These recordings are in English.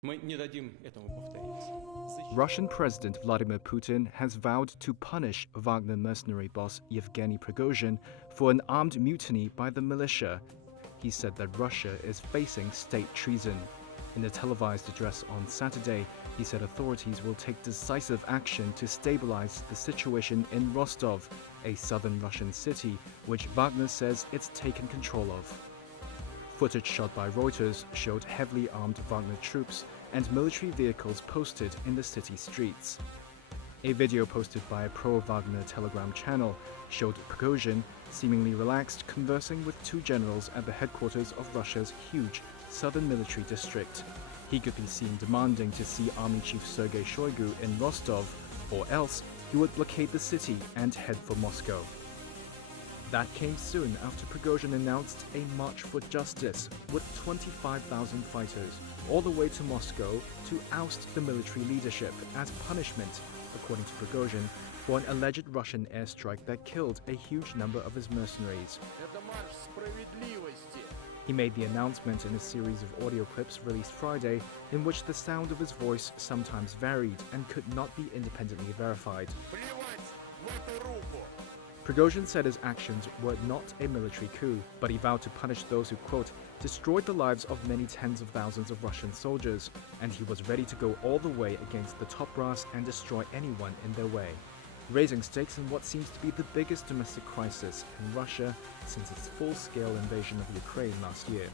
Мы не дадим этому повториться. Russian President Vladimir Putin has vowed to punish Wagner mercenary boss Yevgeny Prigozhin for an armed mutiny by the militia. He said that Russia is facing state treason. In a televised address on Saturday, he said authorities will take decisive action to stabilize the situation in Rostov, a southern Russian city which Wagner says it's taken control of. Footage shot by Reuters showed heavily armed Wagner troops and military vehicles posted in the city streets. A video posted by a pro-Wagner Telegram channel showed Prigozhin seemingly relaxed conversing with two generals at the headquarters of Russia's huge southern military district. He could be seen demanding to see Army Chief Sergei Shoigu in Rostov, or else he would blockade the city and head for Moscow. That came soon after Prigozhin announced a march for justice with 25,000 fighters all the way to Moscow to oust the military leadership as punishment, according to Prigozhin, for an alleged Russian airstrike that killed a huge number of his mercenaries. He made the announcement in a series of audio clips released Friday in which the sound of his voice sometimes varied and could not be independently verified. Prigozhin said his actions were not a military coup, but he vowed to punish those who, quote, destroyed the lives of many tens of thousands of Russian soldiers, and he was ready to go all the way against the top brass and destroy anyone in their way, raising stakes in what seems to be the biggest domestic crisis in Russia since its full-scale invasion of Ukraine last year.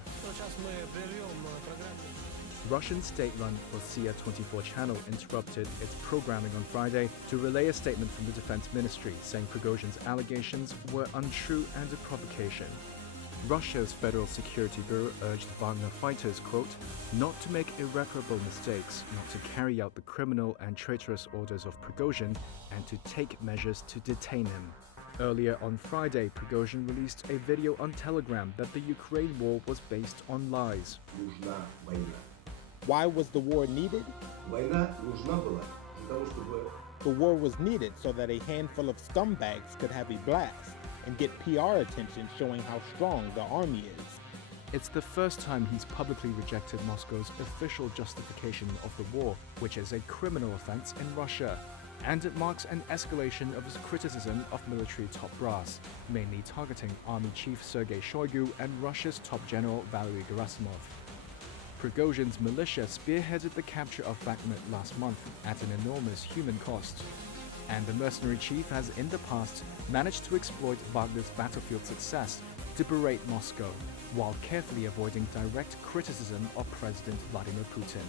Russian state-run Rossiya 24 channel interrupted its programming on Friday to relay a statement from the defense ministry saying Prigozhin's allegations were untrue and a provocation. Russia's Federal Security Bureau urged Wagner fighters, quote, not to make irreparable mistakes, not to carry out the criminal and traitorous orders of Prigozhin, and to take measures to detain him. Earlier on Friday, Prigozhin released a video on Telegram that the Ukraine war was based on lies. Why was the war needed? The war was needed so that a handful of scumbags could have a blast and get PR attention showing how strong the army is. It's the first time he's publicly rejected Moscow's official justification of the war, which is a criminal offense in Russia. And it marks an escalation of his criticism of military top brass, mainly targeting Army Chief Sergei Shoigu and Russia's top general Valery Gerasimov. Prigozhin's militia spearheaded the capture of Bakhmut last month at an enormous human cost. And the mercenary chief has in the past managed to exploit Wagner's battlefield success to berate Moscow, while carefully avoiding direct criticism of President Vladimir Putin.